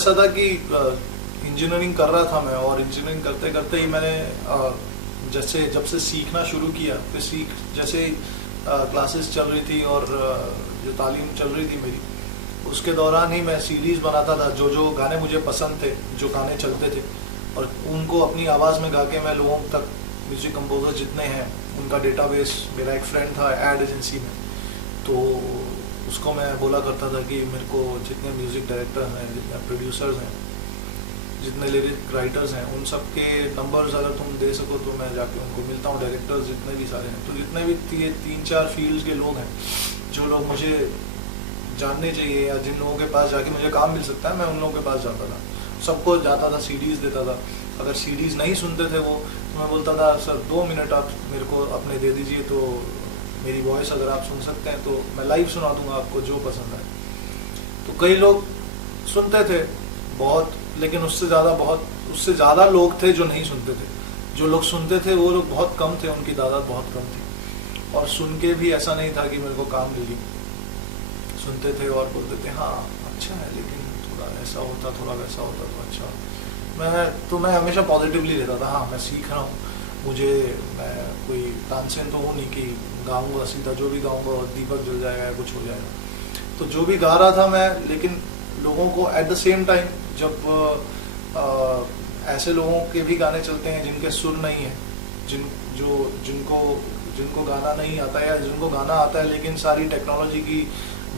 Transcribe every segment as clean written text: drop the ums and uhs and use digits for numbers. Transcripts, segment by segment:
ऐसा था कि इंजीनियरिंग कर रहा था मैं, और इंजीनियरिंग करते करते ही मैंने जैसे जब से सीखना शुरू किया, फिर जैसे क्लासेस चल रही थी और जो तालीम चल रही थी मेरी, उसके दौरान ही मैं सीडीज़ बनाता था, जो जो गाने मुझे पसंद थे, जो गाने चलते थे, और उनको अपनी आवाज़ में गा के मैं लोगों तक, म्यूज़िक कंपोजर जितने हैं उनका डेटाबेस, मेरा एक फ्रेंड था एड एजेंसी में, तो उसको मैं बोला करता था कि मेरे को जितने म्यूज़िक डायरेक्टर हैं, जितने प्रोड्यूसर्स हैं, जितने लिरिक राइटर्स हैं, उन सब के नंबर्स अगर तुम दे सको तो मैं जाके उनको मिलता हूँ, डायरेक्टर्स जितने भी सारे हैं। तो जितने भी 3-4 फील्ड्स के लोग हैं, जो लोग मुझे जानने चाहिए या जिन लोगों के पास जाके मुझे काम मिल सकता है, मैं उन लोगों के पास जाता था, सबको जाता था, सीडीज़ देता था। अगर सीडीज़ नहीं सुनते थे वो, तो मैं बोलता था सर 2 मिनट आप मेरे को अपने दे दीजिए, तो मेरी वॉइस अगर आप सुन सकते हैं तो मैं लाइव सुना दूंगा आपको जो पसंद है। तो कई लोग सुनते थे बहुत, लेकिन उससे ज़्यादा लोग थे जो नहीं सुनते थे। जो लोग सुनते थे वो लोग बहुत कम थे, उनकी तादाद बहुत कम थी, और सुन के भी ऐसा नहीं था कि मेरे को काम मिल गई। सुनते थे और बोलते थे हाँ अच्छा है, लेकिन थोड़ा ऐसा होता, थोड़ा वैसा होता तो अच्छा। मैं हमेशा पॉजिटिवली रहता था। हाँ मैं सीख रहा हूँ, मैं कोई तानसेन तो हूँ नहीं कि गाऊंगा सीधा जो भी गाऊंगा और दीपक जल जाएगा या कुछ हो जाएगा। तो जो भी गा रहा था मैं, लेकिन लोगों को एट द सेम टाइम, जब ऐसे लोगों के भी गाने चलते हैं जिनके सुर नहीं है, जिनको गाना नहीं आता है, या जिनको गाना आता है लेकिन सारी टेक्नोलॉजी की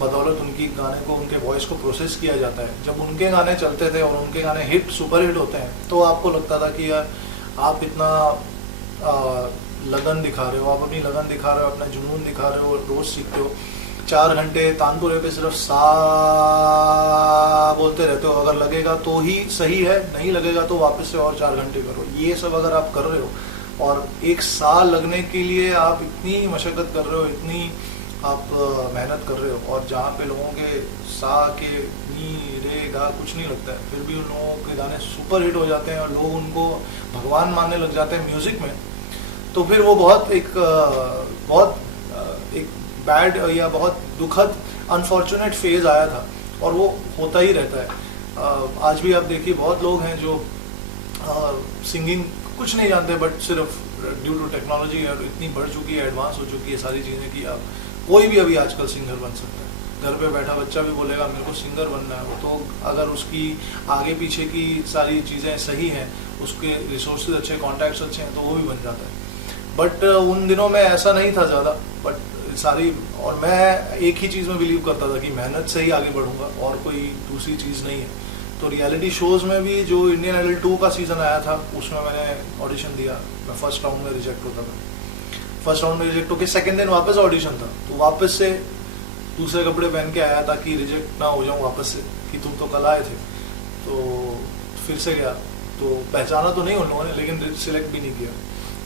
बदौलत उनकी गाने को, उनके वॉइस को प्रोसेस किया जाता है। जब उनके गाने चलते थे और उनके गाने सुपर हिट होते हैं, तो आपको लगता था कि यार आप इतना लगन दिखा रहे हो, आप अपनी लगन दिखा रहे हो, अपना जुनून दिखा रहे हो, रोज सीखते हो, 4 घंटे तानपुरे पे सिर्फ सा बोलते रहते हो। अगर लगेगा तो ही सही है, नहीं लगेगा तो वापस से और 4 घंटे करो। ये सब अगर आप कर रहे हो, और 1 साल लगने के लिए आप इतनी मशक्कत कर रहे हो, इतनी आप मेहनत कर रहे हो, और जहाँ पे लोगों के सा के नी रे गा कुछ नहीं लगता है, फिर भी उन लोगों के गाने सुपर हिट हो जाते हैं और लोग उनको भगवान मानने लग जाते हैं म्यूजिक में, तो फिर वो बहुत एक बैड या बहुत दुखद अनफॉर्चुनेट फेज आया था, और वो होता ही रहता है। आज भी आप देखिए बहुत लोग हैं जो सिंगिंग कुछ नहीं जानते, बट सिर्फ ड्यू टू टेक्नोलॉजी इतनी बढ़ चुकी है, एडवांस हो चुकी है सारी चीज़ें, कि आप कोई भी अभी आजकल सिंगर बन सकता है। घर पे बैठा बच्चा भी बोलेगा मेरे को सिंगर बनना है, वो तो अगर उसकी आगे पीछे की सारी चीज़ें सही हैं, उसके रिसोर्सेज अच्छे, कॉन्टैक्ट्स अच्छे हैं, तो वो भी बन जाता है। बट उन दिनों में ऐसा नहीं था ज़्यादा, बट और मैं एक ही चीज़ में बिलीव करता था कि मेहनत से ही आगे बढ़ूंगा, और कोई दूसरी चीज़ नहीं है। तो रियलिटी शोज़ में भी जो इंडियन आइडल 2 का सीज़न आया था, उसमें मैंने ऑडिशन दिया, मैं फर्स्ट राउंड में रिजेक्ट होता था। फर्स्ट राउंड में रिजेक्ट होकर सेकेंड दिन वापस ऑडिशन था, तो वापस से दूसरे कपड़े पहन के आया था कि रिजेक्ट ना हो जाऊँ वापस से, कि तुम तो कल आए थे। तो फिर से गया, तो पहचाना तो नहीं उन लोगों ने, लेकिन सिलेक्ट भी नहीं किया।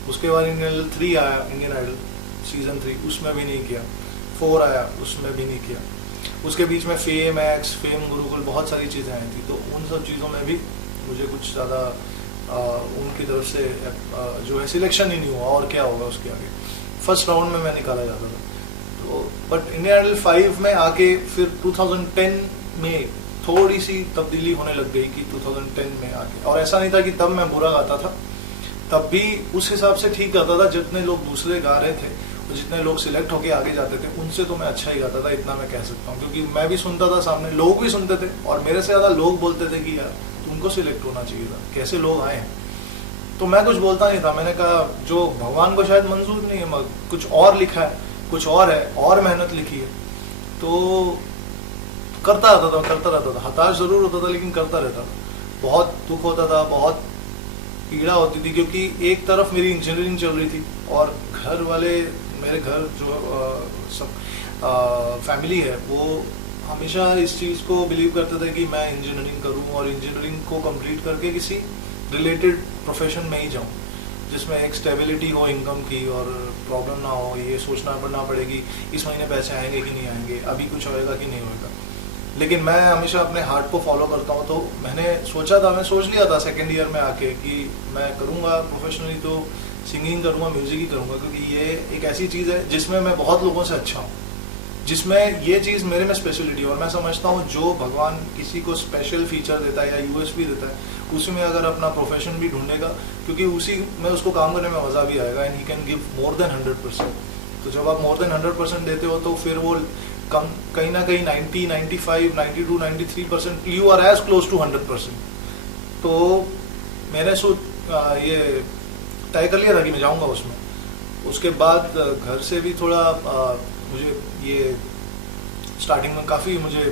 उसके बाद इंडियन आइडल 3 आया, इंडियन आइडल सीज़न 3, उसमें भी नहीं किया। 4 आया, उसमें भी नहीं किया। उसके बीच में फेम एक्स, फेम गुरुकुल, बहुत सारी चीज़ें आई थी, तो उन सब चीज़ों में भी मुझे कुछ ज़्यादा उनकी तरफ से जो है सिलेक्शन ही नहीं हुआ, और क्या होगा उसके आगे। फर्स्ट राउंड में मैं निकाला जाता था। तो बट इंडियन आइडल 5 में आके फिर 2010 में थोड़ी सी तब्दीली होने लग गई, कि 2010 में आके, और ऐसा नहीं था कि तब मैं बुरा गाता था, तब भी उस हिसाब से ठीक गाता था। जितने लोग दूसरे गा रहे थे और जितने लोग सिलेक्ट होके आगे जाते थे, उनसे तो मैं अच्छा ही गाता था, इतना मैं कह सकता हूँ। क्योंकि मैं भी सुनता था, सामने लोग भी सुनते थे, और मेरे से ज़्यादा लोग बोलते थे कि यार तुमको सिलेक्ट होना चाहिए था, कैसे लोग आए हैं। तो मैं कुछ बोलता नहीं था, मैंने कहा जो भगवान को शायद मंजूर नहीं है, कुछ और लिखा है, कुछ और है, और मेहनत लिखी है, तो करता रहता था। हताश जरूर होता था, लेकिन करता रहता था। बहुत दुख होता था, बहुत पीड़ा होती थी, क्योंकि एक तरफ मेरी इंजीनियरिंग चल रही थी, और घर वाले, मेरे घर जो सब फैमिली है, वो हमेशा इस चीज़ को बिलीव करते थे कि मैं इंजीनियरिंग करूं, और इंजीनियरिंग को कंप्लीट करके किसी रिलेटेड प्रोफेशन में ही जाऊं, जिसमें एक स्टेबिलिटी हो इनकम की, और प्रॉब्लम ना हो, ये सोचना पड़ेगी इस महीने पैसे आएंगे कि नहीं आएंगे, अभी कुछ होएगा कि नहीं होएगा। लेकिन मैं हमेशा अपने हार्ट को फॉलो करता हूँ, तो मैंने सोच लिया था सेकेंड ईयर में आके कि मैं करूँगा प्रोफेशनली तो सिंगिंग करूँगा, म्यूज़िक ही करूँगा, क्योंकि ये एक ऐसी चीज़ है जिसमें मैं बहुत लोगों से अच्छा हूँ। जिसमें ये चीज़ मेरे में स्पेशलिटी है। और मैं समझता हूँ जो भगवान किसी को स्पेशल फीचर देता है या यूएसपी देता है, उसी में अगर अपना प्रोफेशन भी ढूंढेगा, क्योंकि उसी में उसको काम करने में मज़ा भी आएगा, and he can give more than 100%। तो जब आप मोर देन 100% देते हो तो फिर वो कम कहीं ना कहीं 90, 95, 92, 93% you are as close to 100%। तो मैंने ये तय कर लिया था कि मैं जाऊँगा उसमें। उसके बाद घर से भी थोड़ा मुझे ये स्टार्टिंग में काफ़ी मुझे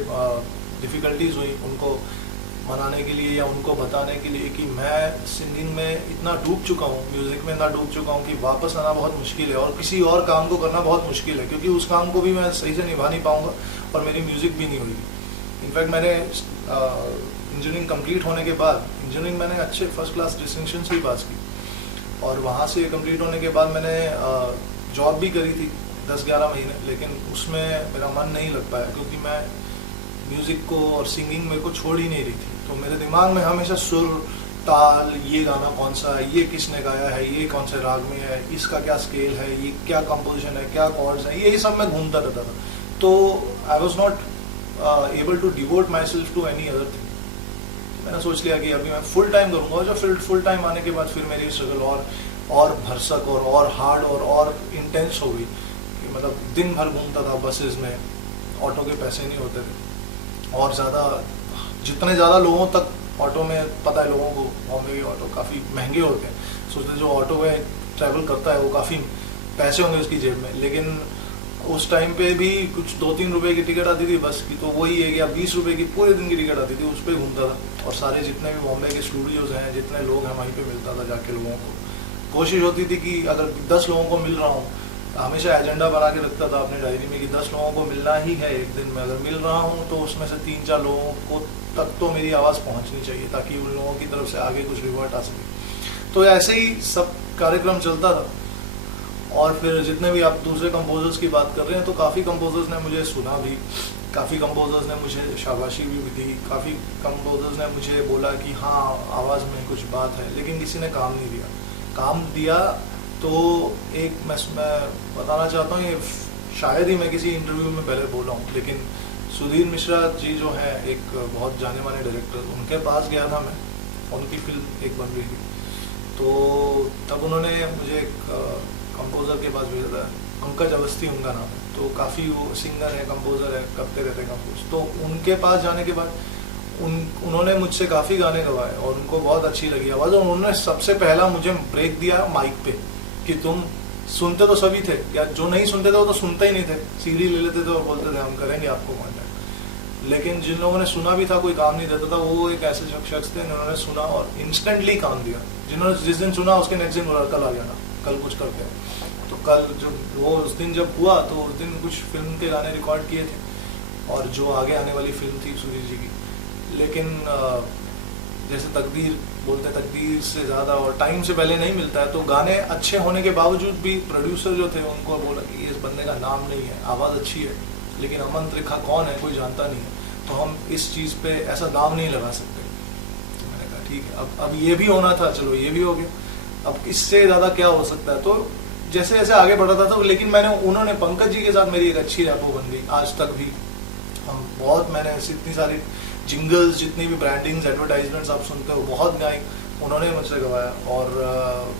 डिफ़िकल्टीज हुई उनको मनाने के लिए या उनको बताने के लिए कि मैं सिंगिंग में इतना डूब चुका हूँ, म्यूज़िक में इतना डूब चुका हूँ कि वापस आना बहुत मुश्किल है, और किसी और काम को करना बहुत मुश्किल है, क्योंकि उस काम को भी मैं सही से निभा नहीं पाऊँगा और मेरी म्यूज़िक भी नहीं होगी। इनफैक्ट मैंने इंजीनियरिंग कंप्लीट होने के बाद, इंजीनियरिंग मैंने अच्छे फर्स्ट क्लास डिस्टिंक्शन से ही पास की, और वहाँ से कंप्लीट होने के बाद मैंने जॉब भी करी थी 10-11 महीने, लेकिन उसमें मेरा मन नहीं लग पाया, क्योंकि मैं म्यूज़िक को और सिंगिंग मेरे को छोड़ ही नहीं रही थी। तो मेरे दिमाग में हमेशा सुर, ताल, ये गाना कौन सा है, ये किसने गाया है, ये कौन से राग में है, इसका क्या स्केल है, ये क्या कंपोजिशन है, क्या कॉर्ड्स हैं, यही सब मैं घूमता रहता था। तो I was not able to devote myself to any other thing. मैंने सोच लिया कि अभी मैं फुल टाइम करूँगा, और जब फुल टाइम आने के बाद फिर मेरी स्ट्रगल और भरसक और हार्ड और इंटेंस हो गई। मतलब दिन भर घूमता था बसेस में, ऑटो के पैसे नहीं होते थे, और जितने ज़्यादा लोगों तक ऑटो में, पता है लोगों को बॉम्बे के ऑटो काफ़ी महंगे होते हैं, सोचते जो ऑटो में ट्रैवल करता है वो काफ़ी पैसे होंगे उसकी जेब में, लेकिन उस टाइम पे भी कुछ 2-3 रुपए की टिकट आती थी बस की, तो वही है या 20 रुपए की पूरे दिन की टिकट आती थी, उस पर घूमता था। और सारे जितने भी बॉम्बे के स्टूडियोज़ हैं, जितने लोग हैं, वहीं पे मिलता था जाके लोगों को। कोशिश होती थी कि अगर 10 लोगों को मिल रहा हूँ, हमेशा एजेंडा बना के रखता था अपनी डायरी में कि 10 लोगों को मिलना ही है एक दिन में, अगर मिल रहा हूँ तो उसमें से 3-4 लोगों को तक तो मेरी आवाज़ पहुँचनी चाहिए, ताकि उन लोगों की तरफ से आगे कुछ रिवर्ट आ सके। तो ऐसे ही सब कार्यक्रम चलता था। और फिर जितने भी आप दूसरे कंपोजर्स की बात कर रहे हैं, तो काफ़ी कंपोजर्स ने मुझे सुना भी, काफ़ी कंपोजर्स ने मुझे शाबाशी भी दी, काफ़ी कंपोजर्स ने मुझे बोला कि हाँ आवाज़ में कुछ बात है, लेकिन किसी ने काम नहीं दिया। काम दिया तो एक मैं बताना चाहता हूँ, ये शायद ही मैं किसी इंटरव्यू में पहले बोला हूँ, लेकिन सुधीर मिश्रा जी जो हैं एक बहुत जाने माने डायरेक्टर, उनके पास गया था मैं, उनकी फिल्म एक बन रही थी, तो तब उन्होंने मुझे एक कंपोज़र के पास भेजा था, पंकज अवस्थी उनका नाम है, तो काफ़ी वो सिंगर है, कंपोज़र है, करते रहते हैं कंपोज। तो उनके पास जाने के बाद उन्होंने मुझसे काफ़ी गाने गवाए और उनको बहुत अच्छी लगी आवाज़, और उन्होंने सबसे पहला मुझे ब्रेक दिया माइक पे कि तुम सुनते तो सभी थे, या जो नहीं सुनते थे वो तो सुनते ही नहीं थे, सीडी ले लेते थे और बोलते थे हम करेंगे आपको कॉन्टैक्ट। लेकिन जिन लोगों ने सुना भी था, कोई काम नहीं देता था, वो एक ऐसे शख्स थे जिन्होंने सुना और इंस्टेंटली काम दिया। जिन्होंने जिस दिन सुना उसके नेक्स्ट दिन बोला कल आ जाना, कल कुछ करते हैं। तो कल जो वो उस दिन जब हुआ तो उस दिन कुछ फिल्म के गाने रिकॉर्ड किए थे, और जो आगे आने वाली फिल्म थी सुधीर जी की। लेकिन जैसे तकदीर बोलते हैं, तकदीर से ज़्यादा और टाइम से पहले नहीं मिलता है, तो गाने अच्छे होने के बावजूद भी प्रोड्यूसर जो थे उनको बोला कि इस बंदे का नाम नहीं है, आवाज़ अच्छी है, लेकिन अमन त्रिखा कौन है कोई जानता नहीं है, तो हम इस चीज़ पे ऐसा दाम नहीं लगा सकते। तो मैंने कहा ठीक है, अब ये भी होना था, चलो ये भी हो गया, अब इससे ज़्यादा क्या हो सकता है। तो जैसे जैसे आगे बढ़ा था, तो लेकिन उन्होंने पंकज जी के साथ मेरी एक अच्छी रैपो बन गई। आज तक भी हम मैंने इतनी सारी जिंगल्स, जितनी भी ब्रांडिंग्स, एडवर्टाइजमेंट्स आप सुनते हो, बहुत गाई उन्होंने मुझसे गवाया। और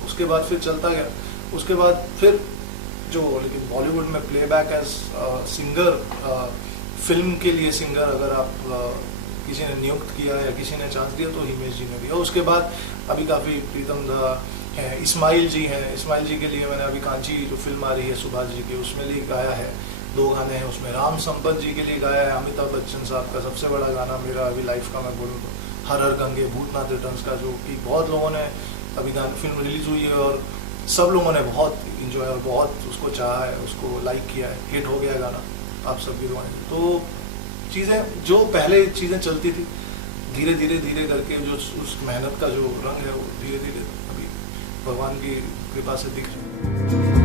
उसके बाद फिर चलता गया। उसके बाद फिर लेकिन बॉलीवुड में प्लेबैक एज सिंगर, फिल्म के लिए सिंगर अगर आप किसी ने नियुक्त किया या किसी ने चांस दिया तो हिमेश जी ने दिया। उसके बाद अभी काफ़ी प्रीतम दा हैं, इस्माइल जी हैं, इस्माइल जी के लिए मैंने अभी कांची जो फिल्म आ रही है सुभाष जी की, उसमें लिए गाया है, 2 गाने हैं उसमें। राम संपत जी के लिए गाया है अमिताभ बच्चन साहब का सबसे बड़ा गाना मेरा अभी लाइफ का मैं बोलूँ तो हर हर गंगे भूतनाथ रिटर्न्स का, जो कि बहुत लोगों ने अभी गाना फिल्म रिलीज हुई है और सब लोगों ने बहुत इंजॉय और बहुत उसको चाहा है, उसको लाइक किया है, हिट हो गया गाना आप सबकी दुआएं। तो चीज़ें जो पहले चीज़ें चलती थी धीरे धीरे धीरे करके जो उस मेहनत का जो रंग है वो धीरे धीरे अभी भगवान की कृपा से दिख रहा है।